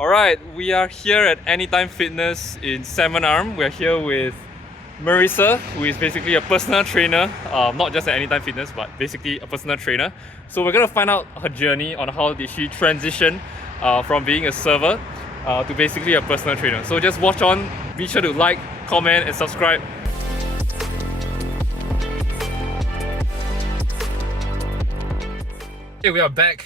Alright, we are here at Anytime Fitness in Salmon Arm. We're here with Marissa, who is basically a personal trainer, not just at Anytime Fitness, but basically a personal trainer. So we're gonna find out her journey on how did she transition from being a server to basically a personal trainer. So just watch on, be sure to like, comment and subscribe. Okay, we are back.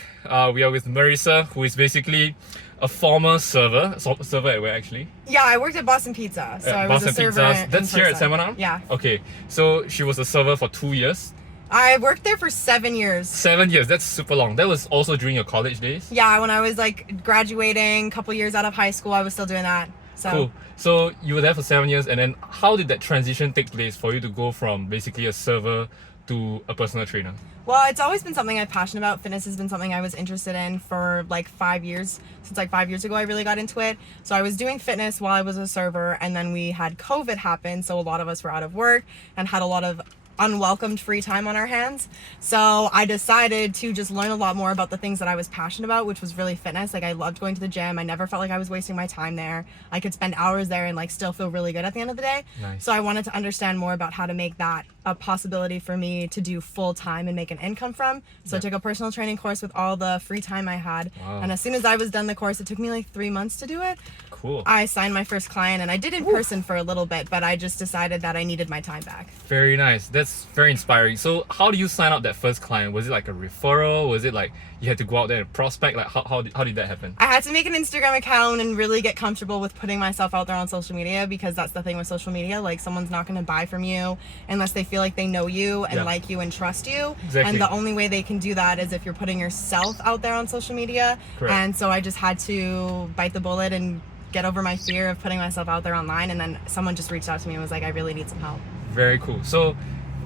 We are with Marissa, who is basically a former server. Server at where actually? Yeah, I worked at Boston Pizza, so I was a server. That's here at Salmon Arm? Yeah. Okay, so she was a server for 2 years. I worked there for 7 years. 7 years, that's super long. That was also during your college days? Yeah, when I was like graduating, a couple years out of high school, I was still doing that. So. Cool. So you were there for 7 years, and then how did that transition take place for you to go from basically a server to a personal trainer? Well, it's always been something I'm passionate about. Fitness has been something I was interested in for like 5 years. Since like 5 years ago, I really got into it. So I was doing fitness while I was a server, and then we had COVID happen. So a lot of us were out of work and had a lot of unwelcomed free time on our hands. So I decided to just learn a lot more about the things that I was passionate about, which was really fitness. Like I loved going to the gym. I never felt like I was wasting my time there. I could spend hours there and like still feel really good at the end of the day. Nice. So I wanted to understand more about how to make that a possibility for me to do full time and make an income from. So I took a personal training course with all the free time I had. Wow. And as soon as I was done the course, it took me like 3 months to do it. Cool. I signed my first client, and I did in person for a little bit, but I just decided that I needed my time back. Very nice. That's very inspiring. So how do you sign up that first client? Was it like a referral? Was it like you had to go out there and prospect? Like how did that happen? I had to make an Instagram account and really get comfortable with putting myself out there on social media, because that's the thing with social media. Like someone's not going to buy from you unless they feel like they know you and like you and trust you. Exactly. And the only way they can do that is if you're putting yourself out there on social media. Correct. And so I just had to bite the bullet and get over my fear of putting myself out there online. And then someone just reached out to me and was like, I really need some help. Very cool. So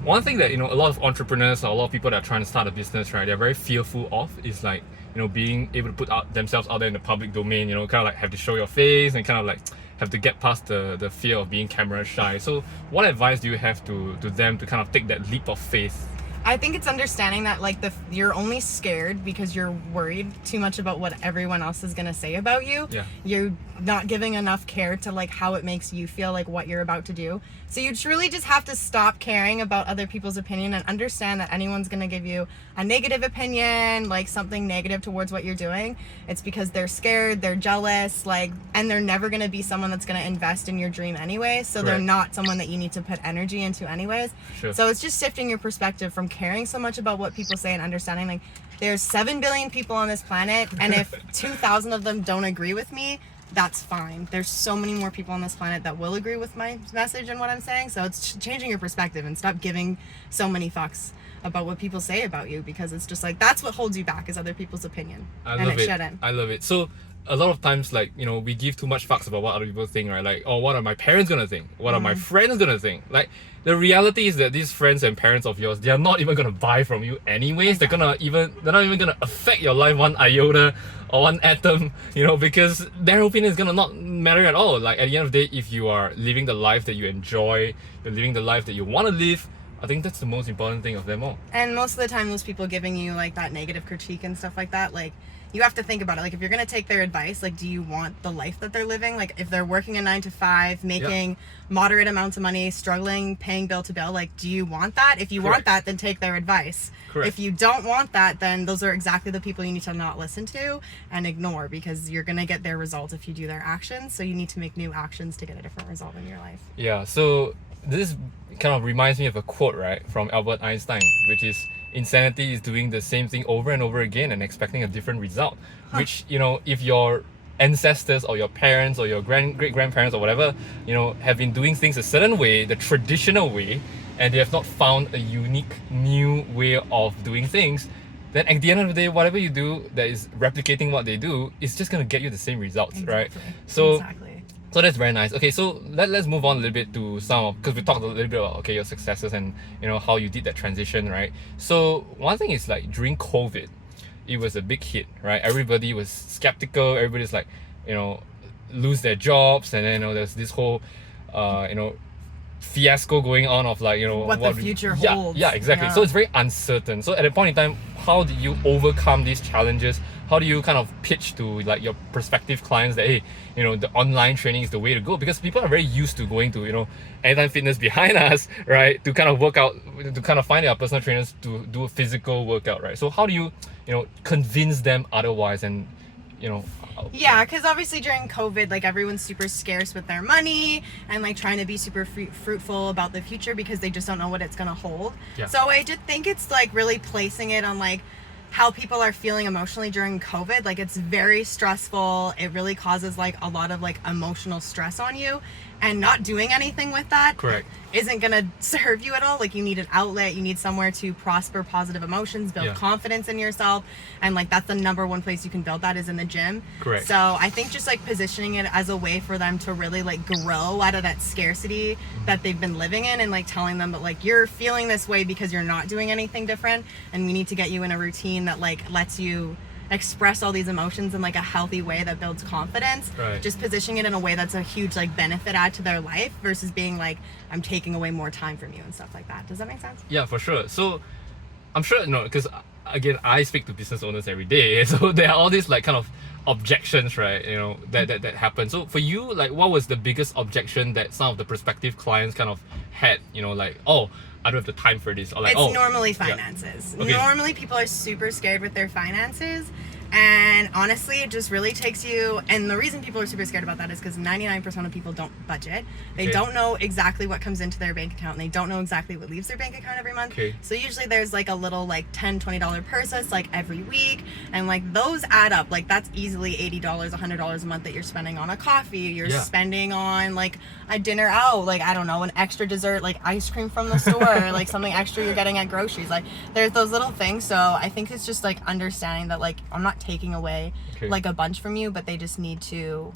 one thing that, a lot of entrepreneurs or a lot of people that are trying to start a business, right, they're very fearful of is like, being able to put themselves out there in the public domain, kind of like have to show your face and kind of like have to get past the fear of being camera shy. So what advice do you have to them to kind of take that leap of faith? I think it's understanding that like you're only scared because you're worried too much about what everyone else is gonna say about you. Yeah. You're not giving enough care to like how it makes you feel, like what you're about to do. So you truly just have to stop caring about other people's opinion and understand that anyone's gonna give you a negative opinion, like something negative towards what you're doing. It's because they're scared, they're jealous, and they're never gonna be someone that's gonna invest in your dream anyway. So they're not someone that you need to put energy into anyways. Sure. So it's just shifting your perspective from caring so much about what people say and understanding like there's 7 billion people on this planet, and if 2,000 of them don't agree with me, that's fine. There's so many more people on this planet that will agree with my message and what I'm saying. So it's changing your perspective and stop giving so many fucks about what people say about you, because it's just like that's what holds you back is other people's opinion. I love it. So a lot of times, like, we give too much fucks about what other people think, right? Like, oh, what are my parents gonna think? What are my friends gonna think? Like, the reality is that these friends and parents of yours, they are not even gonna buy from you anyways. They're not even gonna affect your life one iota or one atom, because their opinion is gonna not matter at all. Like, at the end of the day, if you are living the life that you enjoy, you're living the life that you want to live, I think that's the most important thing of them all. And most of the time, those people giving you like that negative critique and stuff like that, like you have to think about it. Like if you're gonna take their advice, like do you want the life that they're living? Like if they're working a 9 to 5, making moderate amounts of money, struggling, paying bill to bill, like do you want that? If you want that, then take their advice. Correct. If you don't want that, then those are exactly the people you need to not listen to and ignore, because you're gonna get their result if you do their actions. So you need to make new actions to get a different result in your life. Yeah, so this kind of reminds me of a quote, right, from Albert Einstein, which is insanity is doing the same thing over and over again and expecting a different result. Which, if your ancestors or your parents or your great-grandparents or whatever, have been doing things a certain way, the traditional way, and they have not found a unique new way of doing things, then at the end of the day, whatever you do that is replicating what they do is just going to get you the same results, right? So that's very nice. Okay, so let's move on a little bit to because we talked a little bit about your successes and how you did that transition, right? So one thing is like during COVID, it was a big hit, right? Everybody was skeptical. Everybody's like, lose their jobs, and then there's this whole, fiasco going on of like, you know, What the future yeah, holds. yeah, exactly. Yeah. So it's very uncertain. So at that point in time, how do you overcome these challenges? How do you kind of pitch to like your prospective clients that, hey, you know, the online training is the way to go? Because people are very used to going to, you know, Anytime Fitness behind us, right, to kind of work out, to kind of find their personal trainers to do a physical workout, right? So how do you, you know, convince them otherwise? And you know, Yeah, because obviously during COVID, like everyone's super scarce with their money and like trying to be super fruitful about the future because they just don't know what it's gonna hold. Yeah. So I did think it's like really placing it on like how people are feeling emotionally during COVID. Like it's very stressful. It really causes like a lot of like emotional stress on you, and not doing anything with that correct. isn't gonna serve you at all. Like you need an outlet, you need somewhere to prosper positive emotions, build Yeah. confidence in yourself, and like that's the number one place you can build that is in the gym. Correct. So I think just like positioning it as a way for them to really like grow out of that scarcity that they've been living in, and like telling them that like you're feeling this way because you're not doing anything different, and we need to get you in a routine that like lets you express all these emotions in like a healthy way that builds confidence. Right. Just positioning it in a way that's a huge like benefit add to their life versus being like I'm taking away more time from you and stuff like that. Does that make sense? Yeah, for sure. So I'm sure, no, because again, I speak to business owners every day, so there are all these like kind of objections, right? You know, that happen. So for you, like, what was the biggest objection that some of the prospective clients kind of had? You know, like, oh, I don't have the time for this, or like, It's oh, normally yeah. finances. Okay. Normally people are super scared with their finances. And honestly, it just really takes you. And the reason people are super scared about that is because 99% of people don't budget. They Okay. don't know exactly what comes into their bank account, and they don't know exactly what leaves their bank account every month. Okay. So usually there's like a little like $10, $20 purchase like every week. And like those add up. Like that's easily $80, $100 a month that you're spending on a coffee. You're Yeah. spending on like a dinner out, like I don't know, an extra dessert, like ice cream from the store, like something extra you're getting at groceries. Like there's those little things. So I think it's just like understanding that like I'm not taking away Okay. like a bunch from you, but they just need to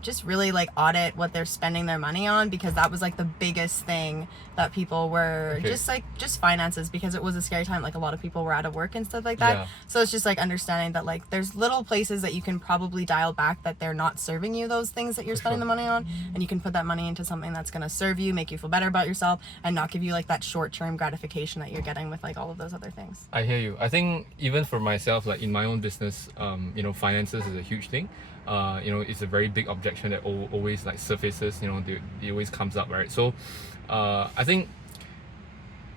just really like audit what they're spending their money on, because that was like the biggest thing that people were Okay. just finances, because it was a scary time. Like a lot of people were out of work and stuff like that. Yeah. So it's just like understanding that like there's little places that you can probably dial back that they're not serving you those things that you're For spending sure. the money on, and you can put that money into something that's going to serve you, make you feel better about yourself, and not give you like that short-term gratification that you're getting with like all of those other things. I hear you. I think even for myself, like in my own business, you know, finances is a huge thing. You know, it's a very big objection that always like surfaces. You know, it always comes up, right? So, I think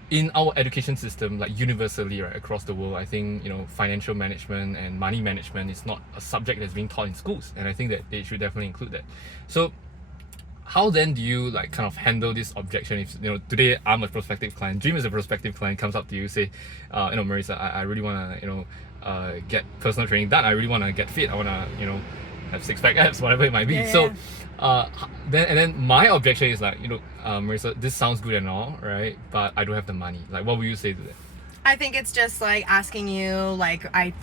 in our education system, like universally, right, across the world, I think, you know, financial management and money management is not a subject that's being taught in schools, and I think that they should definitely include that. So, how then do you like kind of handle this objection? If you know, today I'm a prospective client, Jim is a prospective client, comes up to you, say, you know, Marissa, I really want to, you know, get personal training done. I really want to get fit. I want to, you know, have six-pack abs, whatever it might be. Yeah, So, then my objection is like, you know, Marissa, this sounds good and all, right? But I don't have the money. Like, what would you say to that? I think it's just like asking you, like I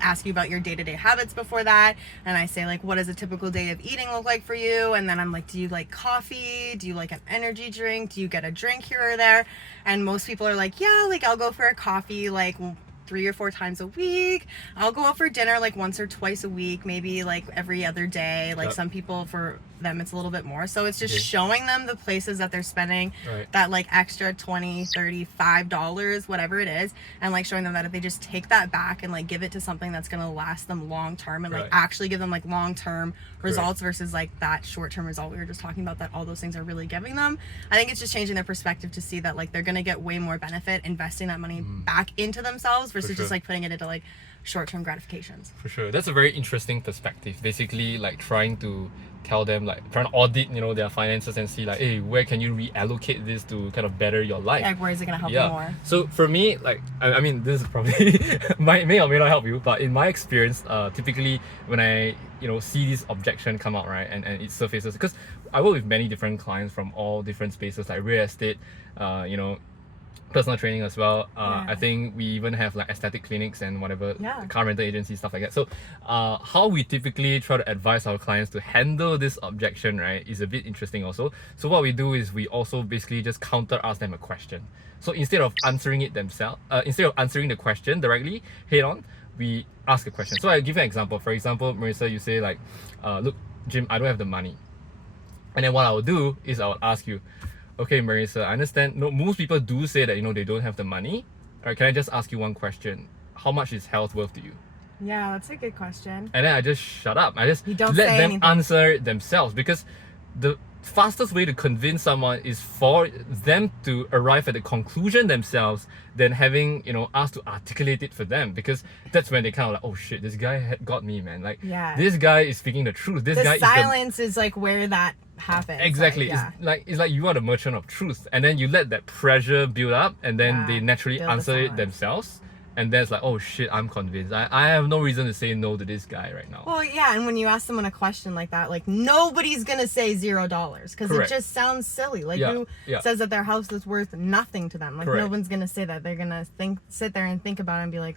ask you about your day-to-day habits before that, and I say like, what does a typical day of eating look like for you? And then I'm like, do you like coffee? Do you like an energy drink? Do you get a drink here or there? And most people are like, yeah, like I'll go for a coffee like 3 or 4 times a week. I'll go out for dinner like once or twice a week, maybe like every other day. Like Yep. some people, for them it's a little bit more. So it's just Okay. showing them the places that they're spending Right. that like extra $20, $35, whatever it is, and like showing them that if they just take that back and like give it to something that's going to last them long term, and like Right. actually give them like long term results versus like that short term result we were just talking about that all those things are really giving them. I think it's just changing their perspective to see that like they're going to get way more benefit investing that money back into themselves versus sure. just like putting it into like short-term gratifications. For sure. That's a very interesting perspective. Basically, like trying to tell them, like trying to audit, you know, their finances and see like, hey, where can you reallocate this to kind of better your life? Like where is it going to help you more? So for me, like, I mean, this is probably may or may not help you, but in my experience, typically when I, you know, see this objection come out, right, and it surfaces, because I work with many different clients from all different spaces, like real estate, you know, personal training as well. I think we even have like aesthetic clinics and whatever, car rental agencies, stuff like that. So how we typically try to advise our clients to handle this objection, right, is a bit interesting also. So what we do is we also basically just counter ask them a question. So instead of answering it themselves, instead of answering the question directly head on, we ask a question. So I'll give you an example. For example, Marissa, you say like, look, Jim, I don't have the money. And then what I will do is I will ask you, okay, Marissa, I understand. No, most people do say that, they don't have the money. All right, can I just ask you one question? How much is health worth to you? Yeah, that's a good question. And then I just shut up. I just You don't let say them anything. answer it themselves, because the fastest way to convince someone is for them to arrive at the conclusion themselves than having us to articulate it for them, because that's when they kind of like, oh shit, this guy got me, man. Like, Yeah. this guy is speaking the truth. This The guy silence is like where that happens. exactly. Like, yeah. It's like you are the merchant of truth, and then you let that pressure build up, and then Yeah, they naturally build the answer it silence. themselves. And then it's like, oh shit, I'm convinced. I have no reason to say no to this guy right now. Well, yeah, and when you ask someone a question like that, like nobody's gonna say $0 because it Correct. just sounds silly. Like Yeah, who yeah. says that their house is worth nothing to them? Like no Correct. one's gonna say that. They're gonna sit there and think about it and be like,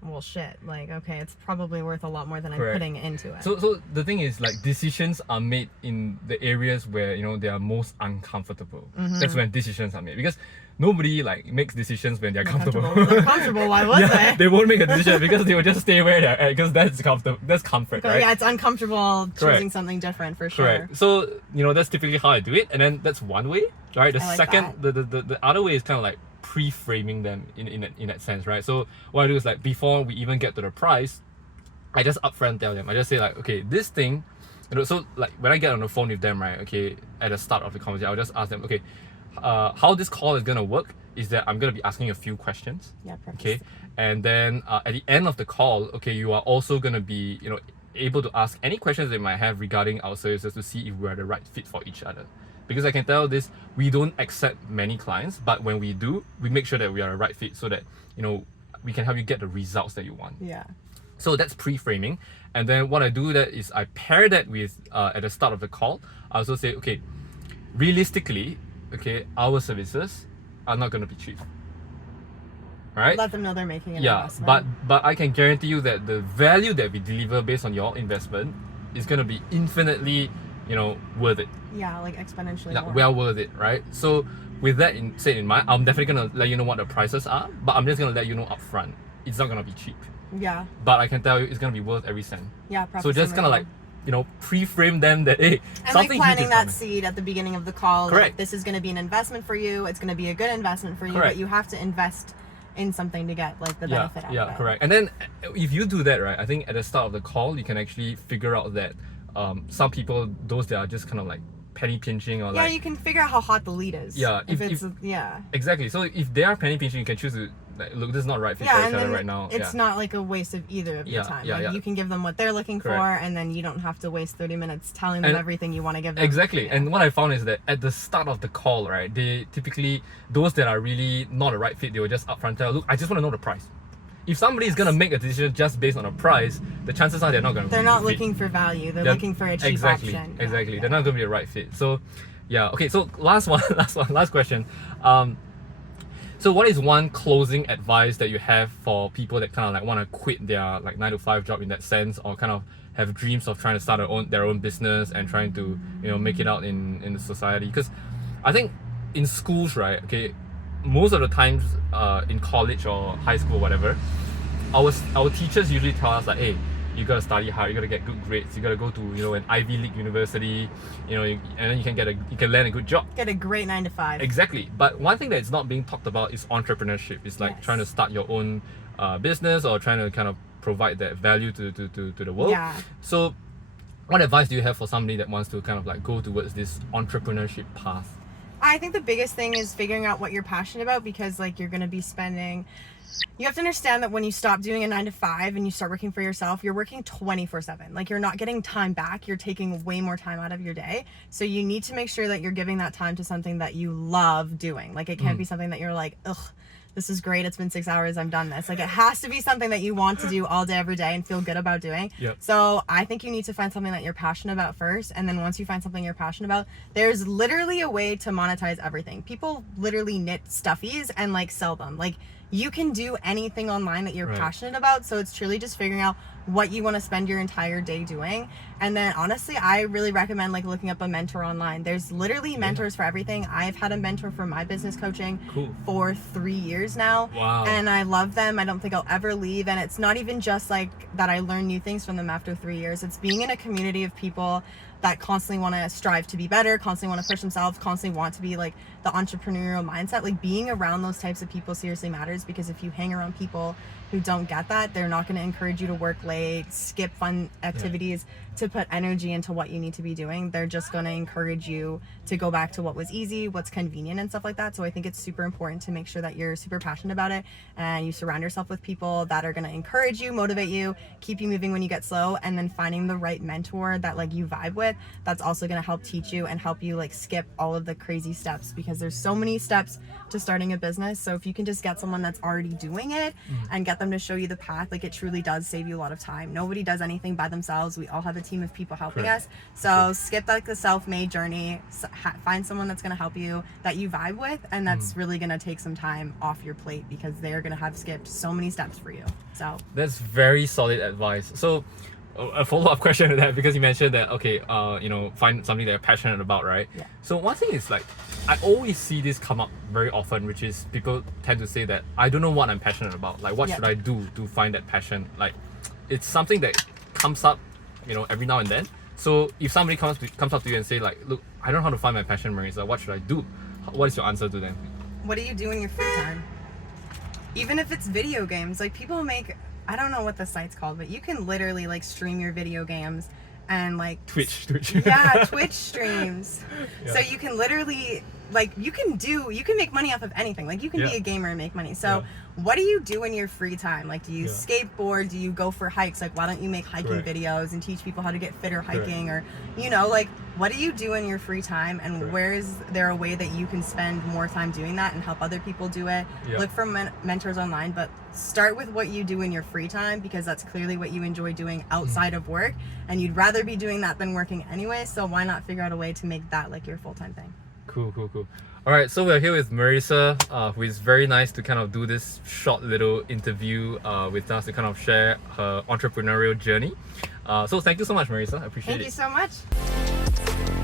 well, shit. Like, okay, it's probably worth a lot more than Correct. I'm putting into it. So the thing is, like, decisions are made in the areas where they are most uncomfortable. That's when decisions are made, because nobody like makes decisions when they're comfortable. They're comfortable. Why would Yeah, they? they won't make a decision because they will just stay where they're at, because that's comfortable. That's comfort, right? Yeah, it's uncomfortable choosing Correct. something different for sure. Correct. So that's typically how I do it, and then that's one way, right? The I like second, the other way is kind of like pre-framing them in that sense, right? So what I do is, like, before we even get to the price, I just upfront tell them. I just say, like, okay, this thing, so like when I get on the phone with them, right? Okay, at the start of the conversation, I'll just ask them, okay, how this call is gonna work is that I'm gonna be asking a few questions. Yeah, perfect. Okay, and then at the end of the call, okay, you are also gonna be able to ask any questions they might have regarding our services to see if we are the right fit for each other. Because I can tell this, we don't accept many clients, but when we do, we make sure that we are the right fit, so that we can help you get the results that you want. Yeah. So that's pre-framing. And then what I do that is I pair that with at the start of the call, I also say, okay, realistically, okay, our services are not going to be cheap, right? Let them know they're making an Yeah, investment. but I can guarantee you that the value that we deliver based on your investment is going to be infinitely worth it. Yeah, like exponentially Yeah, more. well worth it, right? So with that said in mind, I'm definitely gonna let you know what the prices are, but I'm just gonna let you know upfront, it's not gonna be cheap. Yeah. But I can tell you it's gonna be worth every cent. Yeah, So just kind of like, pre-frame them that, hey, and like something huge planting is that coming. seed at the beginning of the call. Correct. Like, this is going to be an investment for you. It's going to be a good investment for you, Correct. but you have to invest in something to get like the benefit out of it. Yeah, correct. And then if you do that, right, I think at the start of the call, you can actually figure out that some people, those that are just kind of like penny pinching, or Yeah, like, you can figure out how hot the lead is. Yeah, If if- it's yeah. exactly. So if they are penny pinching, you can choose to, like, look, this is not right fit Yeah, for each and other then right now. it's Yeah. not like a waste of either of your Yeah, time. yeah, Like yeah. you can give them what they're looking Correct. for, and then you don't have to waste 30 minutes telling them And- everything you want to give them. Exactly. Yeah. And what I found is that at the start of the call, right, they typically, those that are really not a right fit, they will just upfront tell, look, I just want to know the price. If somebody is going to make a decision just based on a price, the chances are they're not going to They're be not a fit. looking for value. They're looking for a cheap exactly, option. Yeah, Exactly. yeah. They're not going to be a right fit. So, yeah. Okay. So last question. So what is one closing advice that you have for people that kind of like want to quit their like 9 to 5 job in that sense, or kind of have dreams of trying to start their own business and trying to make it out in the society? Because I think in schools, right? Okay, most of the times in college or high school or whatever, our teachers usually tell us like, hey, you gotta study hard, you gotta get good grades, you gotta go to an Ivy League university, and then you can land a good job. Get a great 9 to 5. Exactly. But one thing that's not being talked about is entrepreneurship. It's like Yes. trying to start your own business, or trying to kind of provide that value to the world. Yeah. So what advice do you have for somebody that wants to kind of like go towards this entrepreneurship path? I think the biggest thing is figuring out what you're passionate about, because like you're going to be spending, you have to understand that when you stop doing a 9 to 5 and you start working for yourself, you're working 24/7. Like you're not getting time back. You're taking way more time out of your day. So you need to make sure that you're giving that time to something that you love doing. Like it can't be something that you're like, ugh, this is great. It's been 6 hours. I've done this. Like it has to be something that you want to do all day, every day and feel good about doing. Yep. So I think you need to find something that you're passionate about first. And then once you find something you're passionate about, there's literally a way to monetize everything. People literally knit stuffies and like sell them. Like you can do anything online that you're Right. passionate about. So it's truly just figuring out what you want to spend your entire day doing. And then honestly, I really recommend like looking up a mentor online. There's literally mentors for everything. I've had a mentor for my business coaching for 3 years now. Wow. And I love them. I don't think I'll ever leave. And it's not even just like that I learn new things from them after 3 years. It's being in a community of people that constantly want to strive to be better, constantly want to push themselves, constantly want to be like the entrepreneurial mindset. Like being around those types of people seriously matters, because if you hang around people who don't get that, they're not going to encourage you to work late, skip fun activities, to put energy into what you need to be doing. They're just going to encourage you to go back to what was easy, what's convenient and stuff like that. So I think it's super important to make sure that you're super passionate about it and you surround yourself with people that are going to encourage you, motivate you, keep you moving when you get slow, and then finding the right mentor that like you vibe with, that's also going to help teach you and help you like skip all of the crazy steps, because there's so many steps to starting a business. So if you can just get someone that's already doing it and get them to show you the path, like it truly does save you a lot of time. Nobody does anything by themselves. We all have a team of people helping us. So skip like the self-made journey, find someone that's going to help you that you vibe with, and that's really going to take some time off your plate, because they're going to have skipped so many steps for you. So that's very solid advice. So a follow-up question to that, because you mentioned that find something that you're passionate about, right? Yeah. So one thing is like, I always see this come up very often, which is people tend to say that I don't know what I'm passionate about. Like, what should I do to find that passion? Like, it's something that comes up, every now and then. So if somebody comes up to you and say like, look, I don't know how to find my passion, Marisa, what should I do? What is your answer to them? What do you do in your free time? Even if it's video games, like people make, I don't know what the site's called, but you can literally like stream your video games and like Twitch. Yeah, Twitch streams. Yeah. So you can literally like you can make money off of anything. Like you can be a gamer and make money. So what do you do in your free time? Like, do you skateboard? Do you go for hikes? Like, why don't you make hiking videos and teach people how to get fitter hiking? Or like, what do you do in your free time, and where is there a way that you can spend more time doing that and help other people do it? Look for mentors online, but start with what you do in your free time, because that's clearly what you enjoy doing outside of work, and you'd rather be doing that than working anyway. So why not figure out a way to make that like your full-time thing? Cool. All right, so we're here with Marisa, who is very nice to kind of do this short little interview with us to kind of share her entrepreneurial journey. So thank you so much, Marisa. I appreciate it. Thank you so much.